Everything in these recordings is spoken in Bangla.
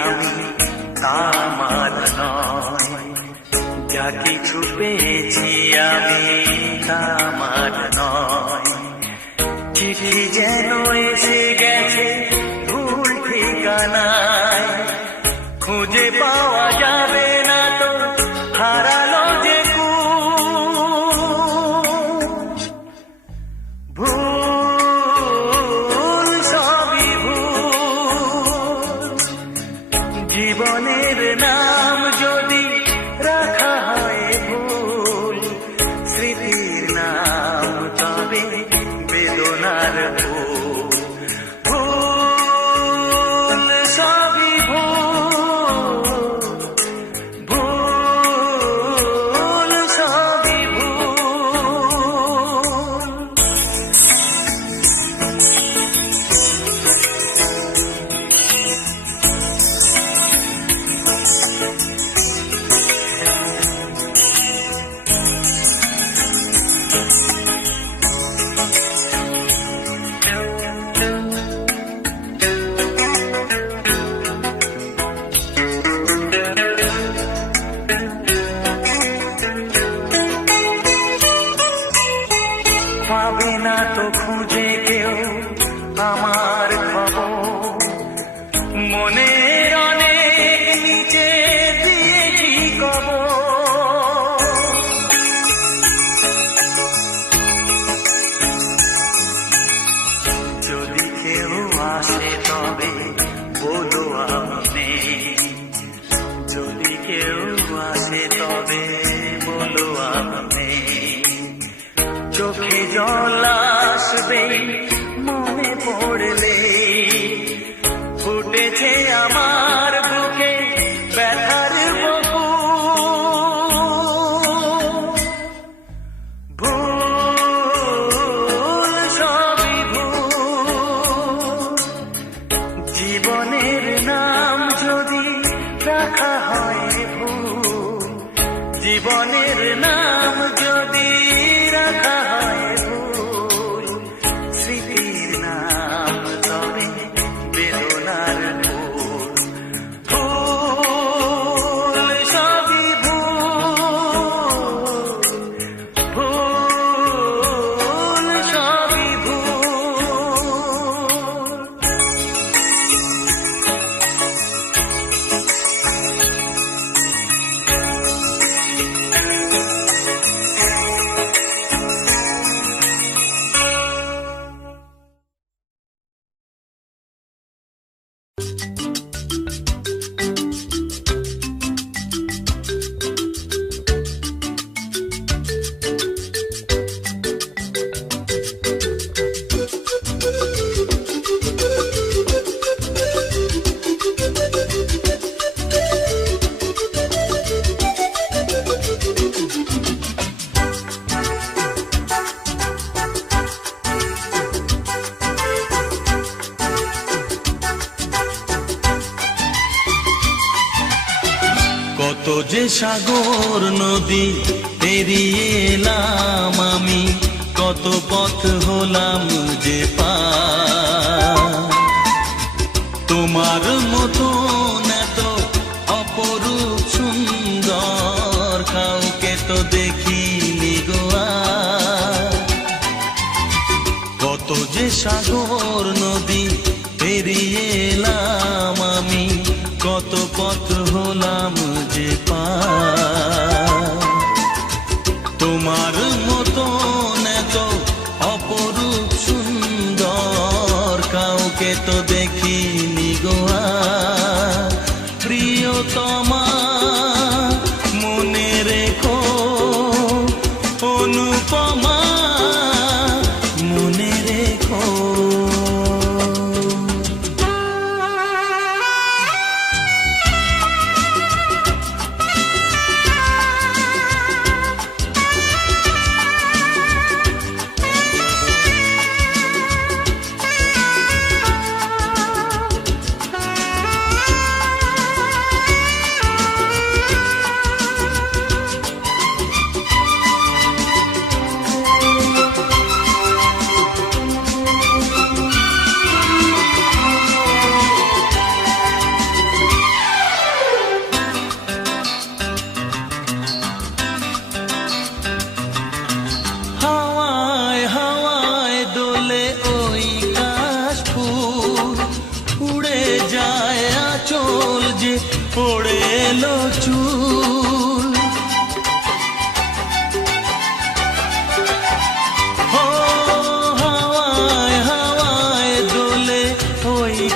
আমি তা আমার নয়, যা কিছু পেয়েছি আমি তা আমার নয়। চিঠি যেন এসে গেছে ভুল ঠিকানায়, খুঁজে পাওয়া যাবে না তো হারালো যে ভুল, সবই ভুল। জীবনের নাম যদি রাখা হয় ভুল, স্মৃতির নাম তবে বেদনার ভুল। ভুল সবই ভুল, ভুল সবই ভুল। পাবে না তো খুঁজে কেউ আমার খবর, মনের অনেক নিচে দিয়েছি কবর। যদি কেউ আসে তবে বলো আমি, যদি কেউ আসে তবে বলো আমি। চোখে জল আসবে মনে পড়লে, ফুটেছে আমার বুকে ব্যথার বুকু। ভুল সবই ভুল, জীবনের নাম যদি রাখা হয় ভুল, জীবনের নাম যদি রাখা হয় ভুল, স্মৃতির নাম তবে বেদনার ভুল। ভুল সবই ভুল, ভুল সবই ভুল। কত যে সাগর নদী পেরিয়ে এলাম আমি, কত পথ হলাম যে পার। তোমার মতো এত অপরূপ সুন্দর কাউকে তো দেখিনি গো আর। কত যে সাগর নদী পেরিয়ে এলাম আমি, কত পথ হলাম যে পার। তোমার মতো এত অপরূপ সুন্দর কাউকে তো দেখিনি গো আর। প্রিয়তমা মনে রেখো, অনুপমা মনে রেখো।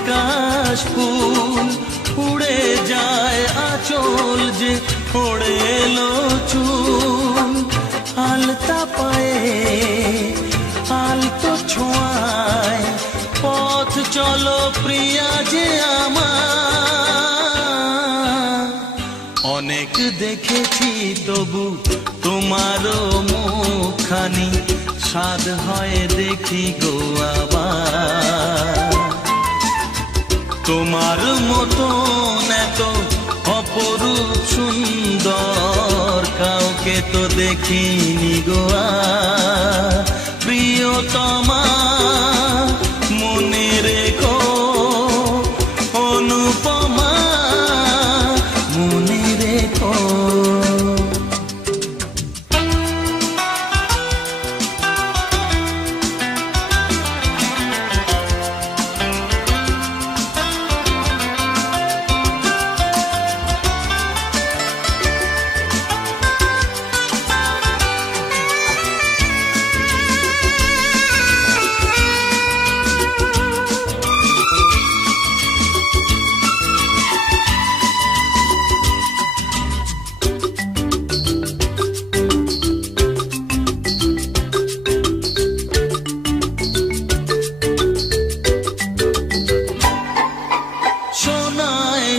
কাশ ফুল উড়ে যায় আঁচল যে ওড়ে এলো চুল আলতা পায়ে আলতো ছোঁয়ায় পথ চলো প্রিয়া যে আমার অনেক দেখেছি তবু তোমারও মুখখানি স্বাদ হয় দেখি গো আবার তোমার মতন এত অপরূপ সুন্দর কাউকে তো দেখিনি গো আর প্রিয়তমা মনে রেখো অনুপমা মনে রেখো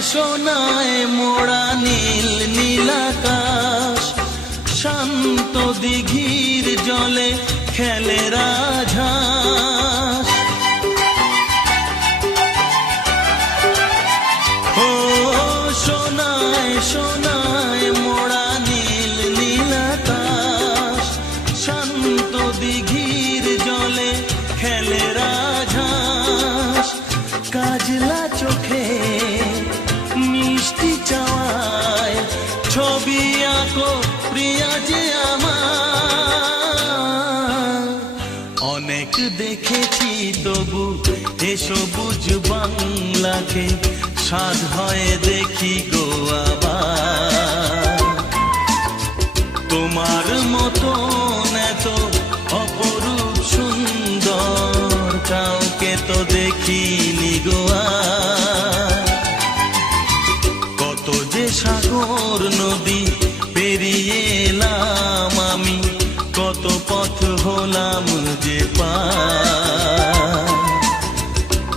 সোনায় মোড়া নীল নীলাকাশ শান্ত দিঘির জলে খেলে রাজহাঁস ও সোনায় সোনায় মোড়া নীল নীলাকাশ শান্ত দিঘির জলে খেলে রাজহাঁস কাজলা চোখে মিষ্টি চাওয়ায় ছবি আঁকো প্রিয়া যে আমার অনেক দেখেছি তবু এ সবুজ বাংলাকে স্বাদ হয় দেখি গো আবার তোমার মতন এত অপরূপ সুন্দর কাউকে তো দেখিনি গো আর কত যে সাগর নদী পেরিয়ে এলাম আমি কত পথ হলাম যে পার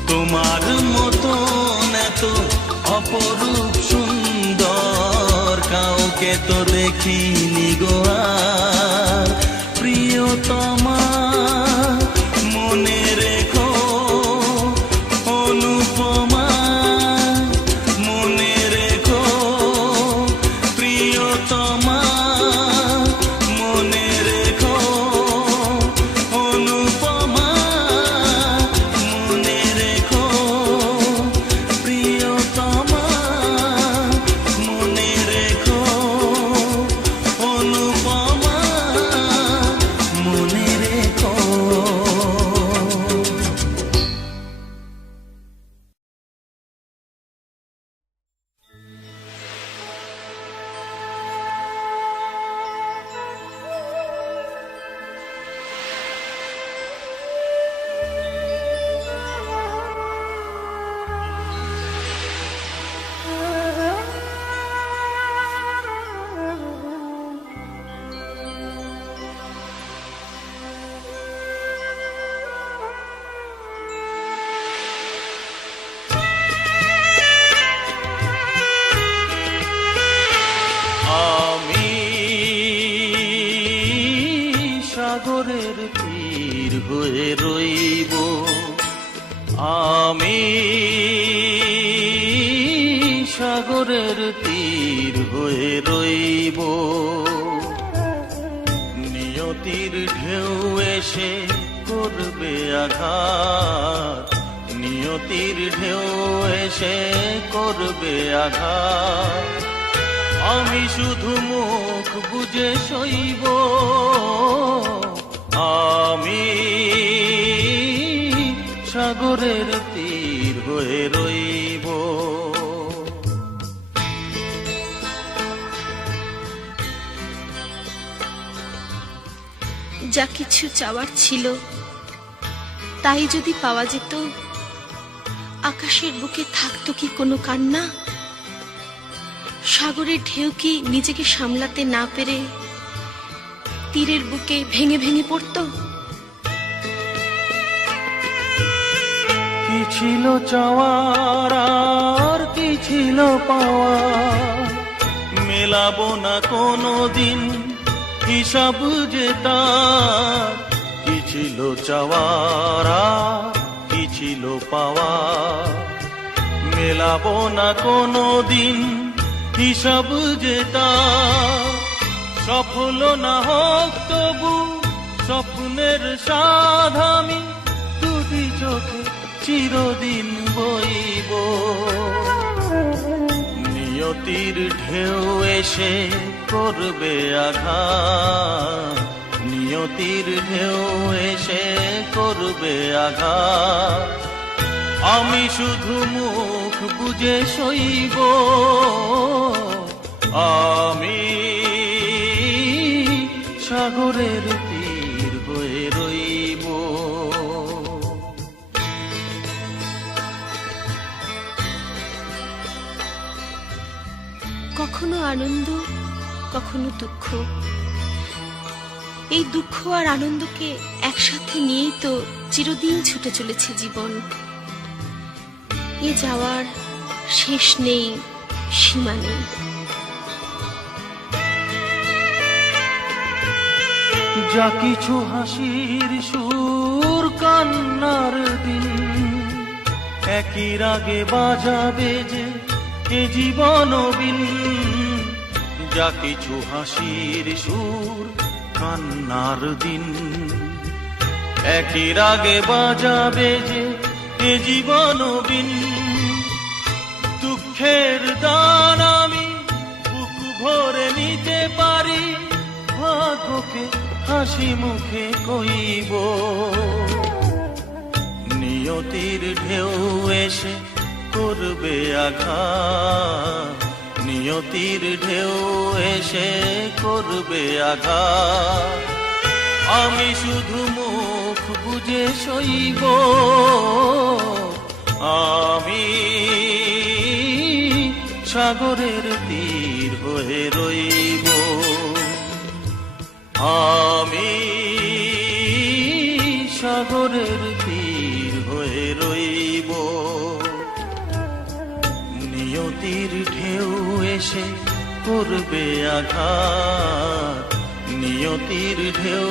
তোমার মতন এত অপরূপ সুন্দর কাউকে তো দেখিনি গো আর প্রিয়তমা মনে রেখো অনুপমা মনে রেখো প্রিয়তমা মনে রেখো অনুপমা মনে রেখো প্রিয়তমা মনে রেখো অনুপমা মনে রেখো সাগরের তীর হয়ে রইব আমি সাগরের তীর হয়ে রইব নিয়তির ঢেউ এসে করবে আঘাত নিয়তির ঢেউ এসে করবে আঘাত আমি শুধু মুখ বুজে সইব আমি সাগরের তীর হয়ে রইব যা কিছু চাওয়ার ছিল তাই যদি পাওয়া যেত আকাশের বুকে থাকতো কি কোনো কান্না? সাগরের ঢেউ কি নিজেকে সামলাতে না পেরে তীরের বুকে ভেঙে ভেঙে পড়তো? কি ছিল চাওয়ার আর কি ছিল পাওয়ার, মেলাবো না কোনো দিন হিসাব যে তার। কি ছিল চাওয়ার আর কি ছিল পাওয়ার, মেলাবো না কোনো দিন হিসাব যে তার। সফল না হোক তবু স্বপ্নের সাধ আমি দুটি চোখে চিরদিন বইব। নিয়তির ঢেউ এসে করবে আঘাত, নিয়তির ঢেউ এসে করবে আঘাত। আমি শুধু মুখ বুজে সইব, আমি সাগরের তীর হয়ে রইব। কখনো আনন্দ, কখনো দুঃখ। এই দুঃখ আর আনন্দকে একসাথে নিয়েই তো চিরদিন ছুটে চলেছে জীবন। এ যাওয়ার শেষ নেই, সীমা নেই। যা কিছু হাসির সুর কান্নার দিন, একই রাগে বাজাবে যে এ জীবন বিন। যা কিছু হাসির সুর কান্নার দিন, একই রাগে বাজাবে যে এ জীবন বিন। দুঃখের দান আমি বুক ভরে নিতে পারি, ভাগ্যকে হাসি মুখে কইব। নিয়তির ঢেউ এসে করবে আঘাত, নিয়তির ঢেউ এসে করবে আঘাত। আমি শুধু মুখ বুজে সইব, আমি সাগরের তীর হয়ে রইব। আমি সাগরের তীর হয়ে রইব। নিয়তির ঢেউ এসে করবে আঘাত, নিয়তির ঢেউ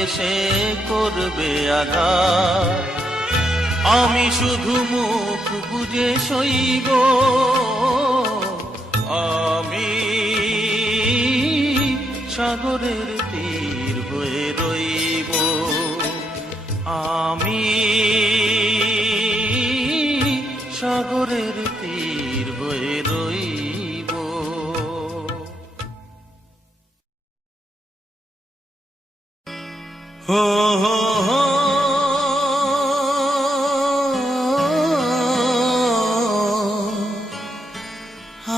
এসে করবে আঘাত। আমি শুধু মুখ বুজে সইব, আমি সাগরের তীর হয়ে রইব। আমি সাগরের তীর হয়ে রইব। হো হো হো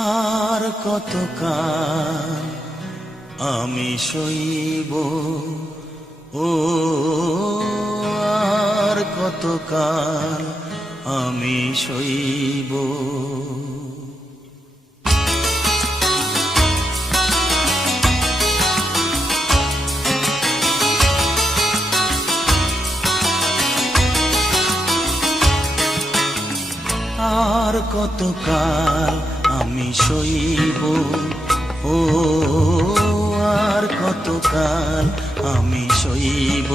আর কতকাল আমি সইব, ও আর কতকাল আমি সইব। আর কতকাল আমি সইব, ও আর কতকাল আমি সইব।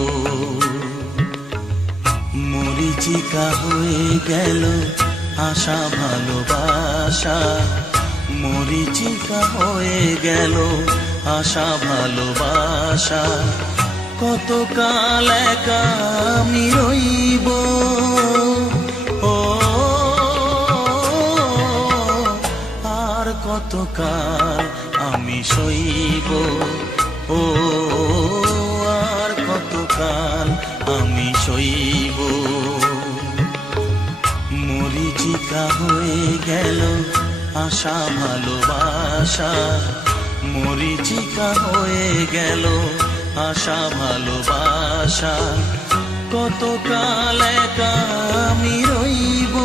মরিচিকা হয়ে গেল আশা ভালোবাসা, মরিচিকা হয়ে গেল আশা ভালোবাসা। কতকাল একা আমি রইব, ও আর কতকাল আমি সইব, ও আর কতকাল আমি সইব। মরিচিকা হয়ে গেল আশা ভালোবাসা, মরিচিকা হয়ে গেল আশা ভালোবাসা। কতকাল একা আমি রইব।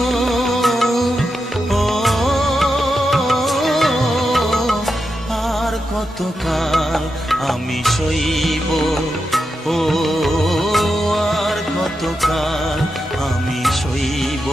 আমি সইব, ও আর কতকাল আমি সইব।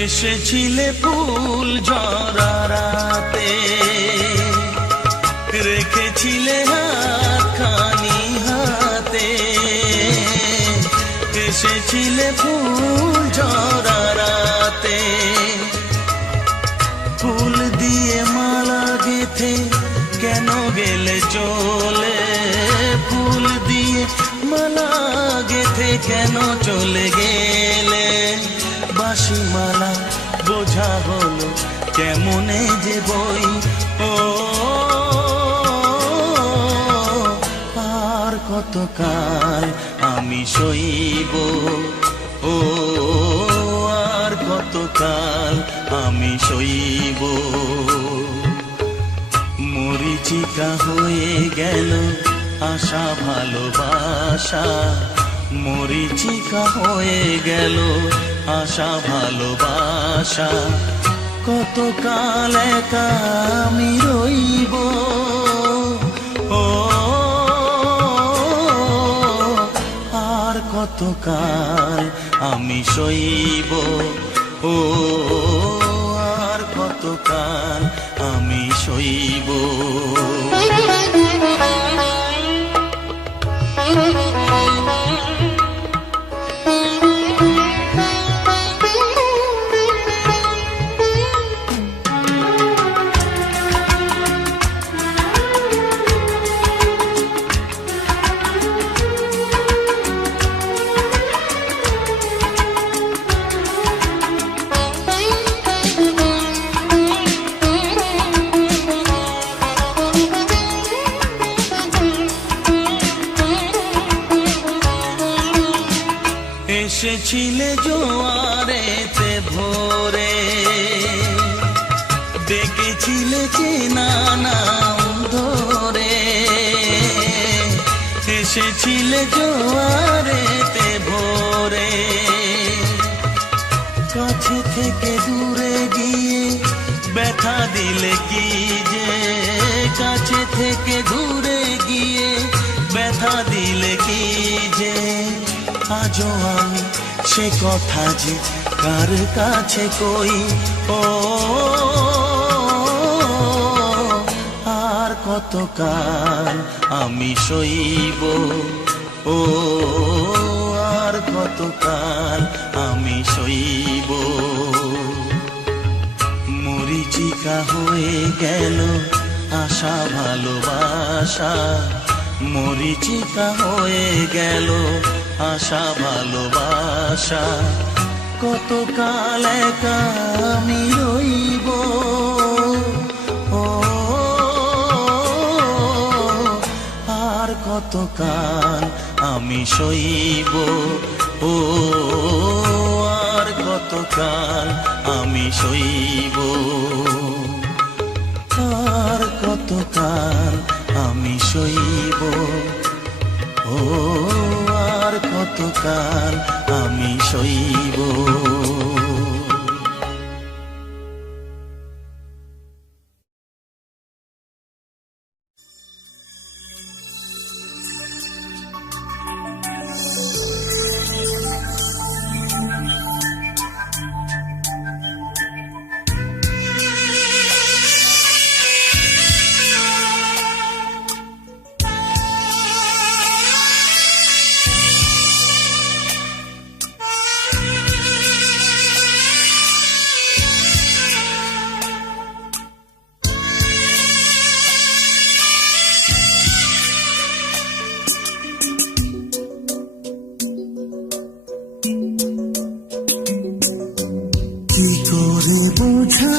এসেছিলে ফুল ঝরা রাতে, রেখেছিলে হাতখানি হাতে। এসেছিলে ফুল ঝরা রাতে, ফুল দিয়ে মালা গেথে কেন গেলে চলে? ফুল দিয়ে মালা গেথে কেন চলে গেলে? বাঁশি মালা বোঝা হলো কেমনে যে বই, ও আর কতকাল আমি সইব, ও আর কতকাল আমি সইব। মরিচিকা হয়ে গেল আশা ভালোবাসা, মরিচিকা হয়ে গেল আশা ভালোবাসা। কতকাল একা আমি রইব, ও আর কতকাল আমি সইব, ও আর কতকাল আমি সইব। এসেছিলে জোয়ারেতে ভোরে, ডেকেছিলে চেনা নাম ধরে। এসেছিলে জোয়ারেতে ভোরে, কাছে থেকে দূরে গিয়ে ব্যথা দিলে কি যে? কাছে থেকে দূরে গিয়ে ব্যথা দিলে কি যে? আজও আমি সে কথা যে কার কাছে কই, ও আর কতকাল আমি সইব, ও আর কতকাল আমি সইব। মরিচিকা হয়ে গেল আশা ভালোবাসা, মরিচিকা হয়ে গেল আশা ভালোবাসা। কতকাল একা আমি রইব, ও আর কতকাল আমি সইব, ও আর কতকাল আমি সইব, আর কতকাল আমি সইব, ও আর কতকাল আমি সইব। কি করে বোঝা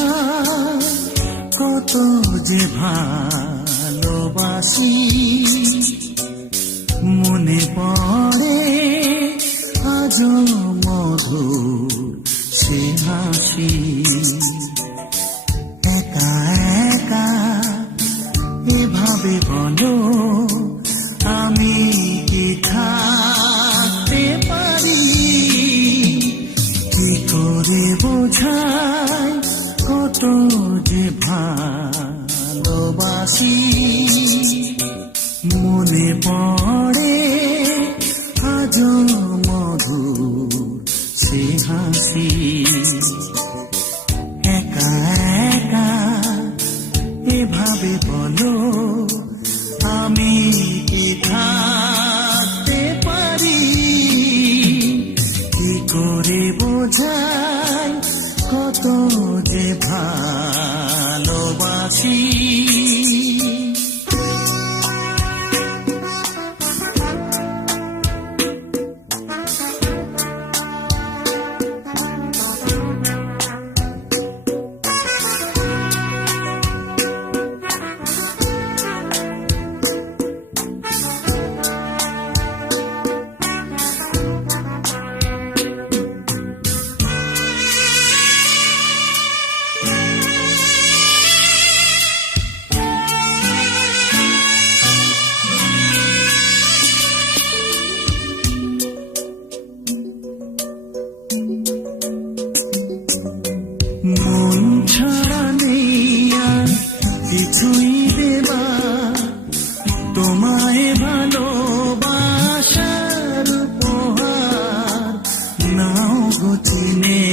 কত যে ভালোবাসি, মনে পড়ে আজও মন ভালোবাসি মনে পড়ে আজও মধুর সে হাসি একা একা এভাবে বলো আমি কি থাকতে পারি কি করে বোঝাই কত যে ভালোবাসি মন ছাড়া নেই আর কিছুই দেবা তোমায় ভালোবাসার উপহার নাও গো চিনে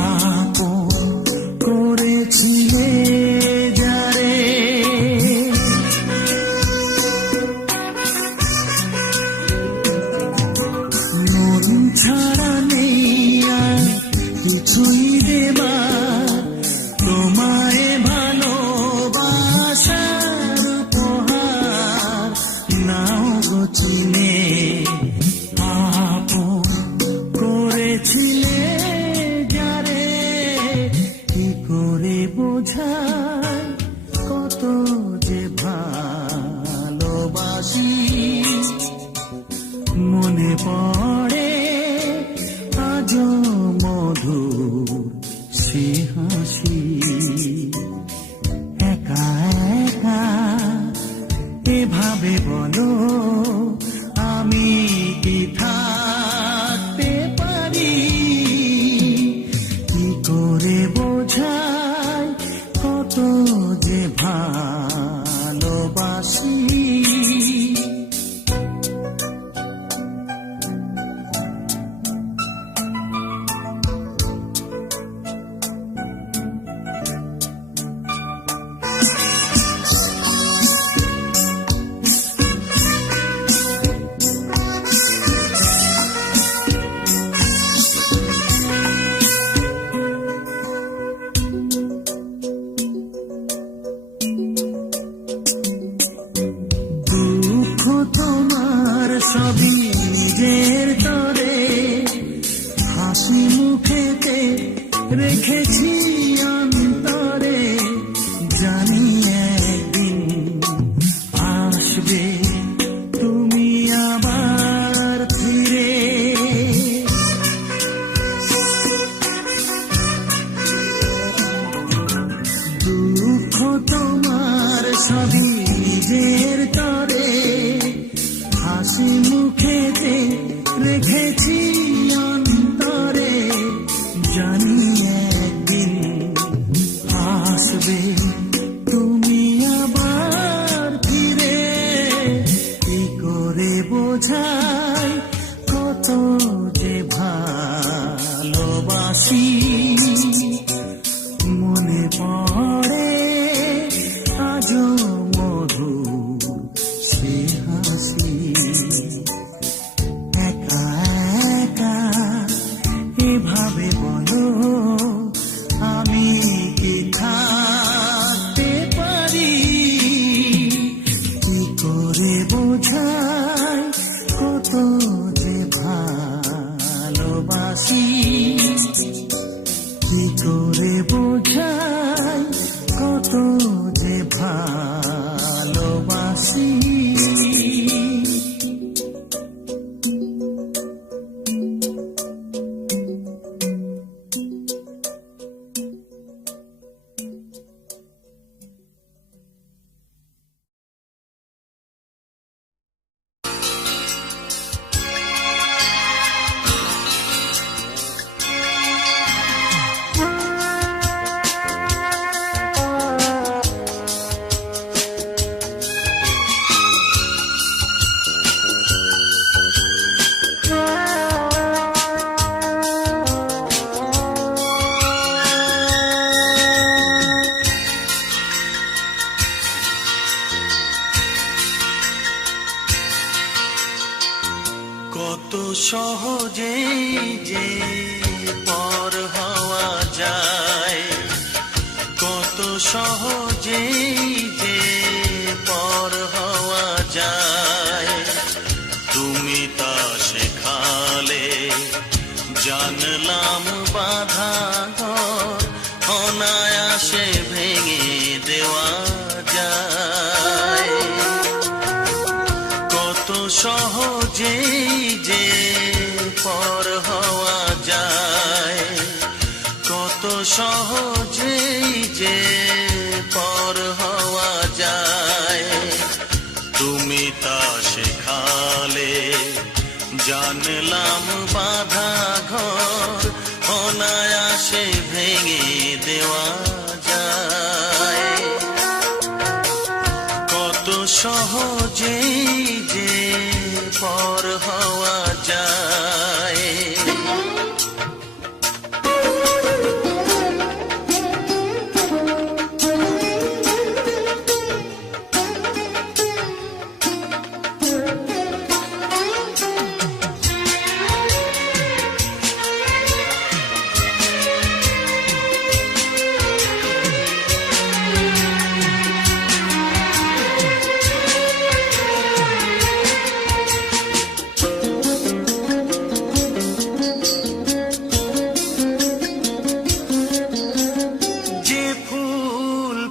আপন করেছিলে যারে মন ছাড়া নেই আর কিছুই দেবা তোমায় ভালোবাসার উপহার নাও গো চিনে আপন করেছিলে যারে কি করে বোঝাই কত যে ভালোবাসি মনে পড়ে আজও মধুর সে হাসি একা একা এভাবে বলো আমি কি থাকতে পারি কি করে বোঝাই কত যে ভালোবাসি দুঃখ তোমার সবই নিজের তরে হাসি মুখেতে রেখেছি অন্তরে জানি একদিন আসবে তুমি আবার ফিরে দুঃখ তোমার সবই নিজের তরে হাসি মুখেতে রেখেছি অন্তরে জানি একদিন আসবে তুমি আবার ফিরে কি করে বোঝাই কত যে ভালোবাসি মনে পড়ে আজও মধুর সে হাসি একা একা এভাবে বলো আমি কি থাকতে পারি কি করে বোঝাই কত যে ভালোবাসি কি করে বোঝাই কত যে ভালোবাসি সহজেই যে পর হওয়া যায়, কত সহজেই যে পর হওয়া যায়। তুমি তা শেখালে জানলাম বাধা ঘর অনায়াসে ভেঙে দেওয়া যায়। কত সহজেই যে পর হওয়া যায়, কত সহজেই যে পর হওয়া যায়। তুমি তা শেখালে জানলাম বাধা ঘর অনায়াসে ভেঙে দেওয়া যায়। কত সহজেই যে পর হওয়া যায়।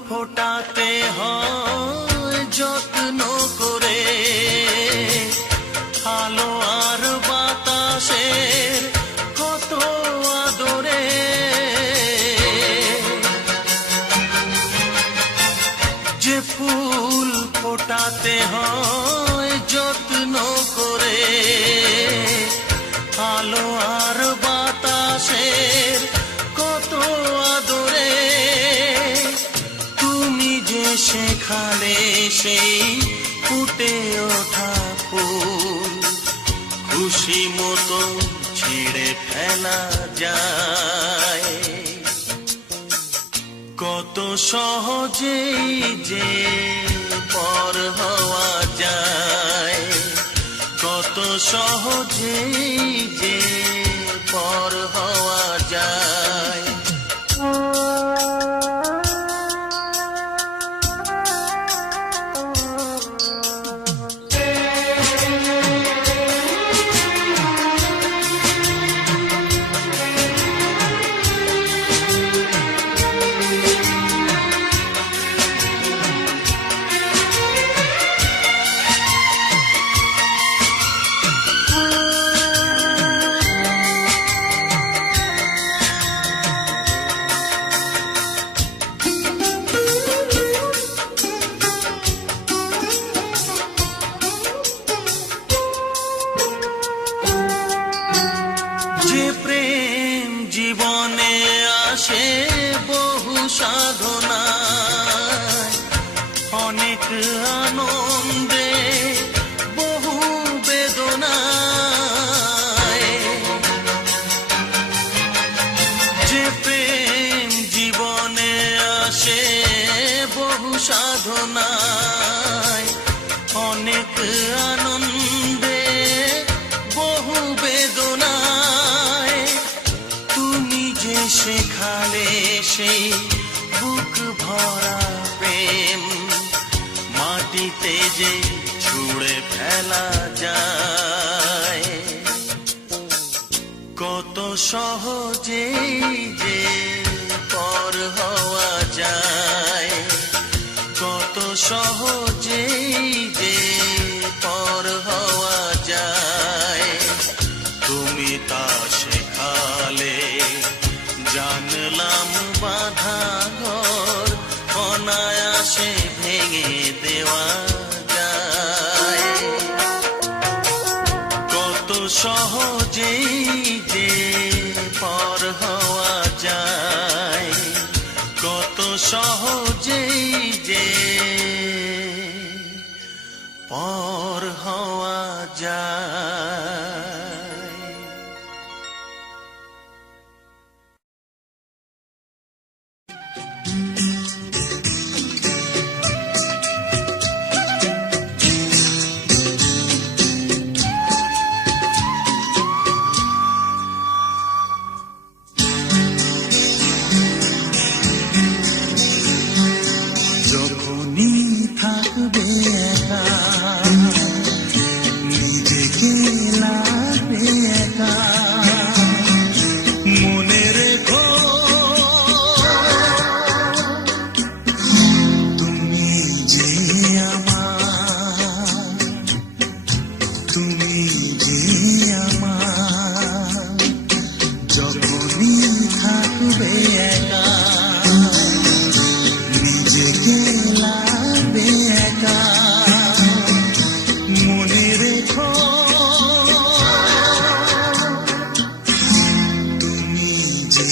ফোটাতে হয় যত্ন করে, আলো আর বাতাসের কত আদরে। যে ফুল ফোটাতে হয় যত্ন করে, আলো আর বাতাসের কত আদরে। সেখানে সেই ফুটে ওঠা ফুল খুশি মতো ছিঁড়ে ফেলা যায়। কত সহজেই যে পর হওয়া যায়, কত সহজেই যে পর হওয়া যায়। জীবনে আসে বহু সাধনায়, অনেক আনন্দে বহু বেদনায়। যে প্রেম জীবনে আসে বহু সাধনায়, অনেক আনন্দে বহু বেদনায়। সেখানে সেই বুক ভরা প্রেম মাটিতে যে ছুঁড়ে ফেলা যায়। কত সহজেই যে পর হওয়া যায়, কত সহজেই যে পর হওয়া যায়। তুমি তা শেখালে জানলাম বাধা ঘর অনায়াসে ভেঙে দেওয়া যায়। কত সহজেই যে পর হওয়া যায়, কত সহজেই যে পর হওয়া যায়। থাকবে একা, নিজেকে লাগবে একা, মনে রেখো তুমি যে আমার, তুমি যে আমার, যখনই থাকবে একা, নিজেকে লাগবে একা, মনে রেখো তুমি যে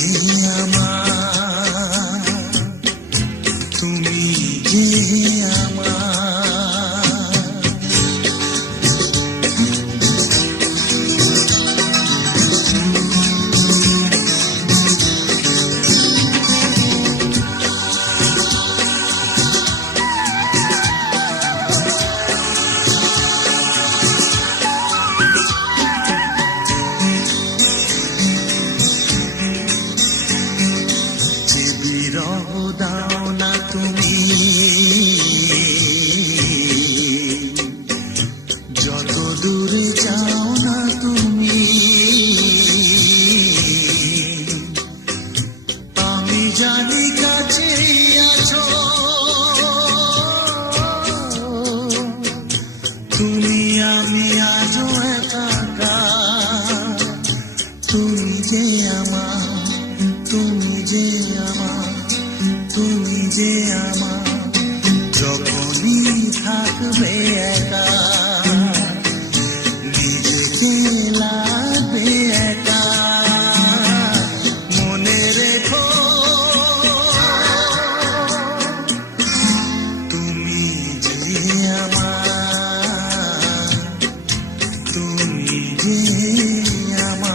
আমার, তুমি যে আমার। যে বিরহ দাও না তুমি, যত দূরে যাও না তুমি, আমি জানি কাছে আছো, তুমি আমি আজও একাকার, তুমি যে আমার, তুমি যে আমার, তুমি যে আমার, যখনই থাকবে একা, নিজেকে লাগবে একা, মনে রেখো তুমি যে আমার, তুমি যে আমার।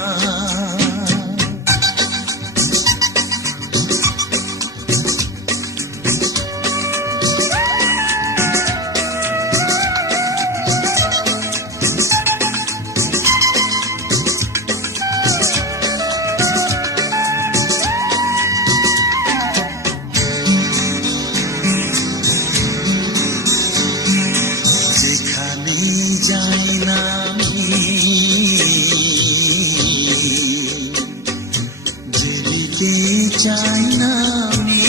যেখানে যাই না আমি, যেদিকে চাই না আমি,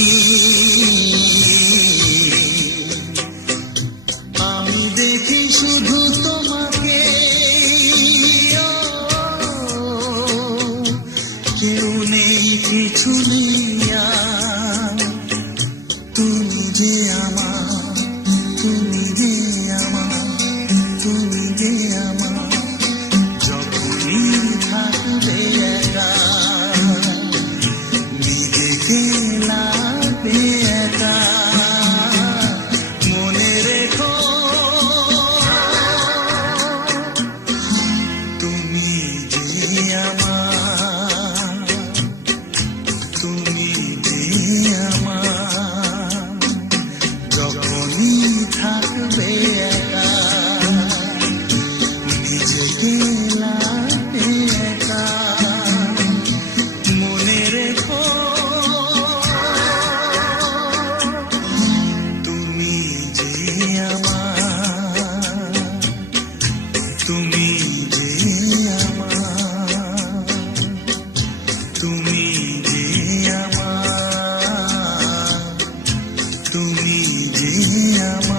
আমি দেখি শুধু তোমাকে, কেউ নেই কিছু নেই আর, তুমি যে আমার, তুমি যে আমার, তুমি যে আমার, যখনই থাকবে একা, নিজেকে লাগবে একা, মনে রেখো তুমি যে আমার, তুমি যে আমার, যখনই থাকবে একা, নিজেকে লাগবে একা, মনে রেখো তুমি যে আমার, তুমি যে আমার, তুমি যে আমার, তুমি যে আমার।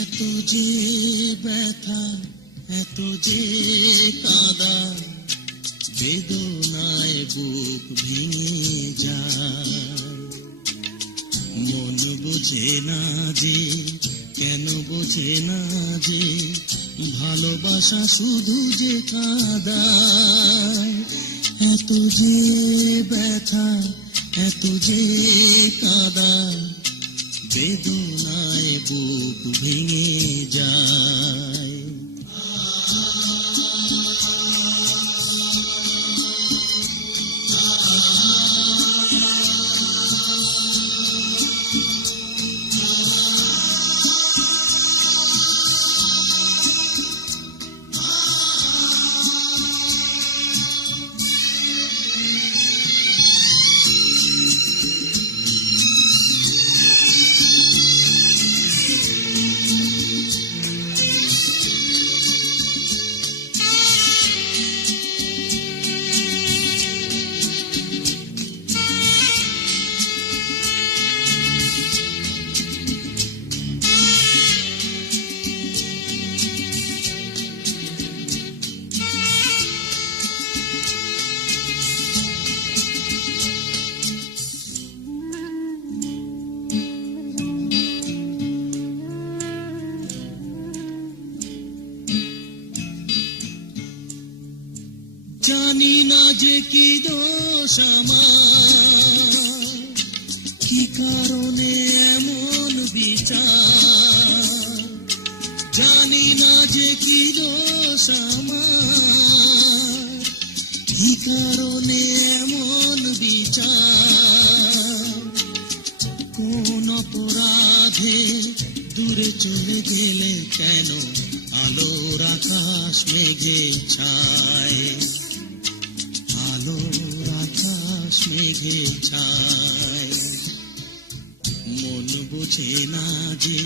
এত যে ব্যথা, এত যে কাদা, বেদনায় বোঝে না যে, কেন বোঝে না যে, ভালোবাসা শুধু যে কাঁদায়। এত যে ব্যথা, এত যে কাঁদায়, বেদনায় বুক ভেঙে যায়। জানি না যে কি দোষ আমার, কি কারণে এমন বিচার। জানি না যে কি দোষ আমার, কি কারণে এমন বিচার। কোন অপরাধে দূরে চলে গেলে কেন আলোর আকাশ মেঘে ছায়, আলোর আকাশ মেঘে ছায়। মন বোঝে না যে,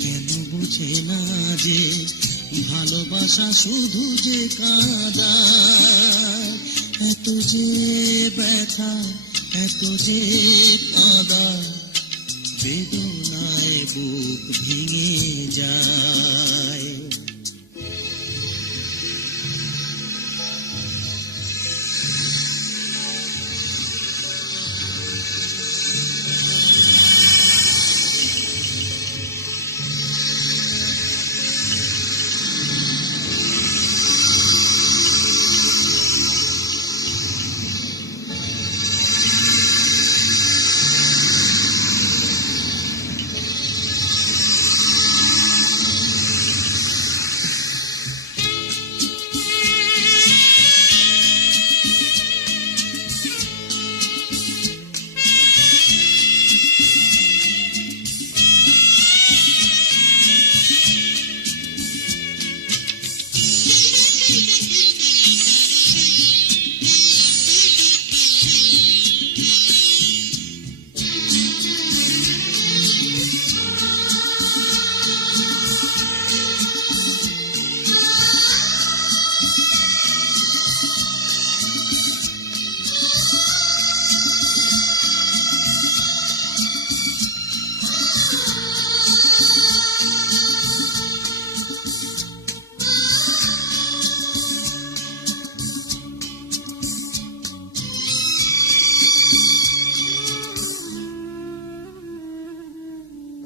কেন বোঝে না যে, ভালোবাসা শুধু যে কাঁদায়। এত যে ব্যথা, এত যে কাঁদায়, বেদনায় বুক ভেঙে যায়।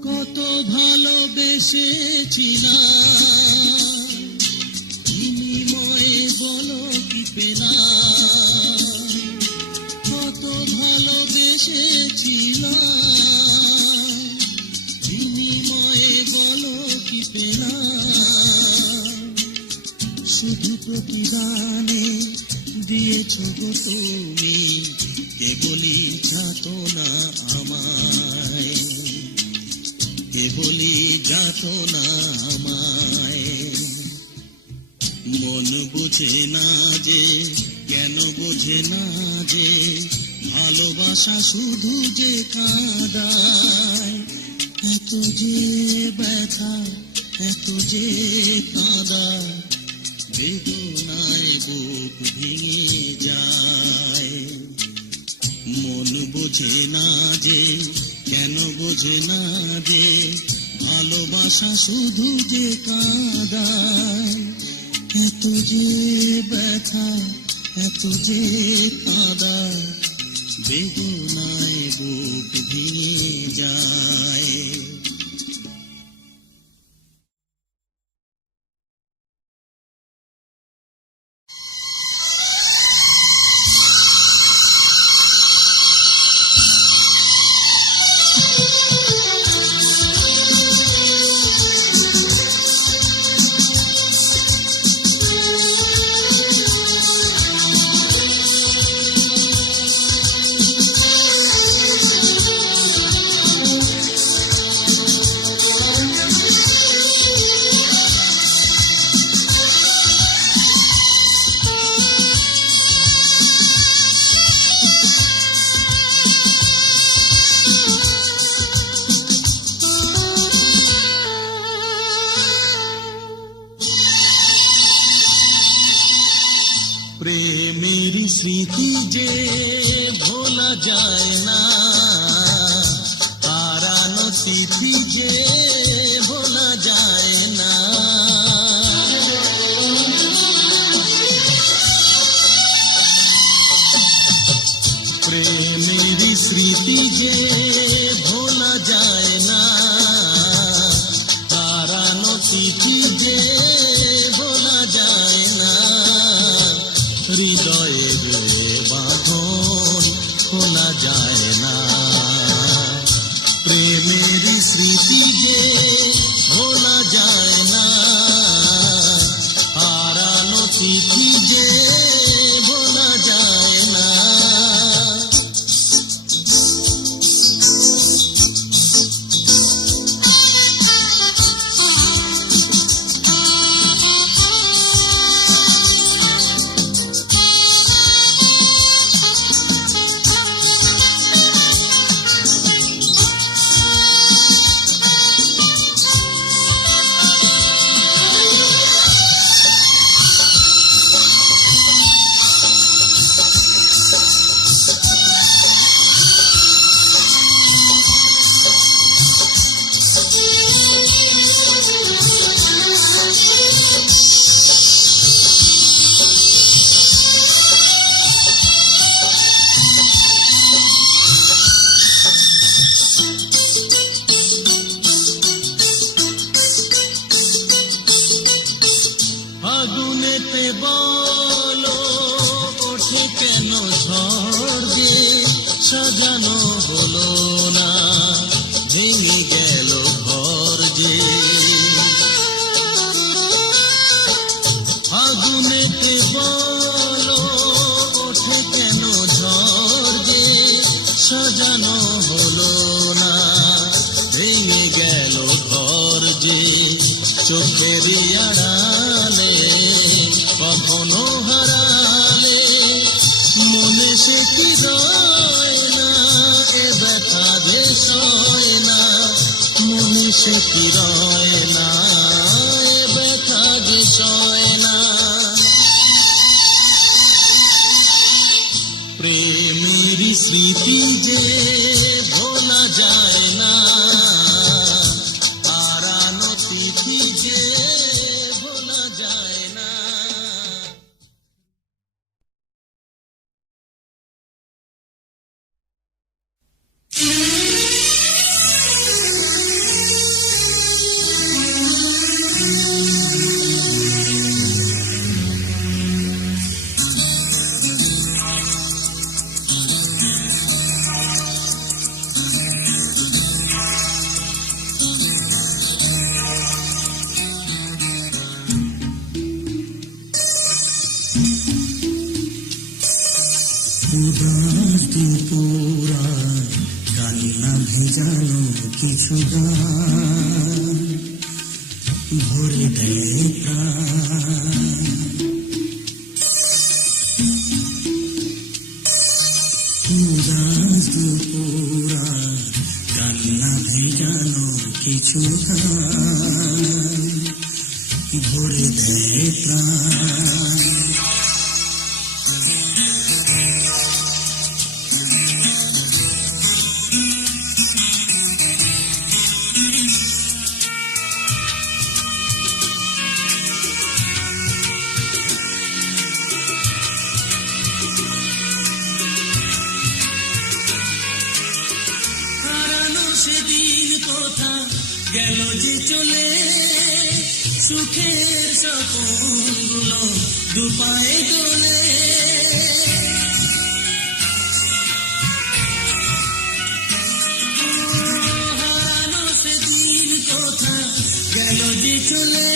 কত ভালোবেসেছিলাম, বিনিময়ে বলো কি পেলাম। কত ভালোবেসেছিলাম, বিনিময়ে বলো কি পেলাম। শুধু প্রতিদানে দিয়েছ গো তুমি কেবলই যাতনা আমায়, কেবলই যাতনা আমায়। মন বোঝে না যে, কেন বোঝে না যে, ভালোবাসা শুধু যে কাঁদায়। এত যে ব্যথা, এত যে কাঁদায়, বেদনায় বুক ভেঙে যায়। মন বোঝে না যে, কেন বোঝে না যে, ভালোবাসা শুধু যে কাঁদায়। এত যে ব্যথা, এত যে কাঁদায়, বেদনায় বুক ভেঙে যায়। ভোলা যায় না, হারানো তিথি যে ভোলা যায় না। প্রেমের স্মৃতি যে ভোলা যায় না, হারানো তিথি যে ভোলা যায় না। হৃদয়ে যে বাঁধন খোলা যায় না, প্রেমের স্মৃতি যে ভোলা যায় না, হারানো তিথি যে ভোলা যায় না। ফাগুনেতে বলো ওঠে কেন ঝড় যে সাজানো হলো না, ভেঙে গেল ঘর যে। ফাগুনেতে বলো ওঠে কেন ঝড় যে সাজানো হলো না, ভেঙে গেল ঘর যে। চোখের আড়ালে কখনো হারালে মনে সে কি রয় না, এ ব্যথা যে সয় না, মনে সে কি রয় না, এ ব্যথা যে সয় না। প্রেমের স্মৃতি যে ভোলা যায় না, হারানো তিথি যে ভোলা যায় না। উদাস দুপুরায় কান্না ভেজানো কিছু গান ভরে দেয় প্রাণ। উদাস দুপুরায় কান্না ভেজানো কিছু গান ভরে দেয় প্রাণ। সেদিন কোথা গেল যে চলে, সুখের স্বপ্নগুলো দুপায়ে দোলে। হারানো সেদিন কোথা গেল যে চলে,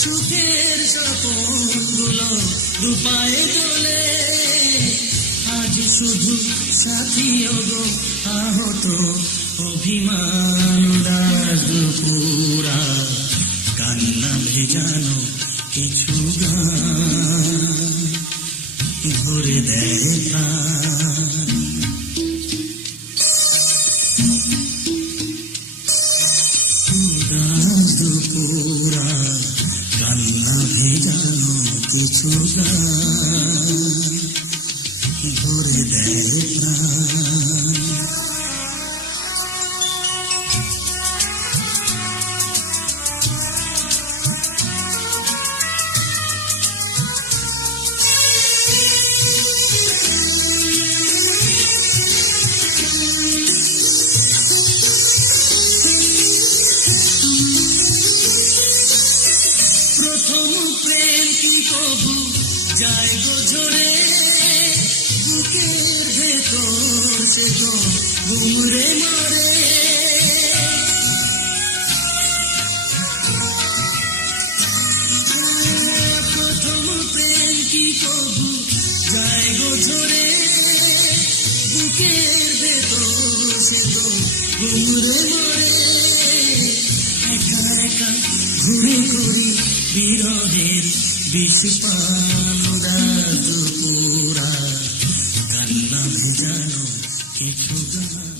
সুখের স্বপ্নগুলো দুপায়ে দোলে। আজ শুধু সাথী গো আহত অভিমান দাস দুপুরা কান্না ভেজানো কিছু গান ভরে দেয় প্রাণ। উদাস দুপুরা কান্না ভেজানো কিছু গান ভরে দেয় প্রাণ। প্রথম প্রেম কি কবু যায় গো ঝরে, বুকের ভেতর সে তো ঘুমরে মরে। প্রথম প্রেম কি কবু যায় গো ঝরে, বুকের ভেতর সে তো ঘুমরে মরে। একা একা ঘুরে ঘুরি বিরহের বিষপান, রাত পুরা কান্না ভেজানো কিছু গান।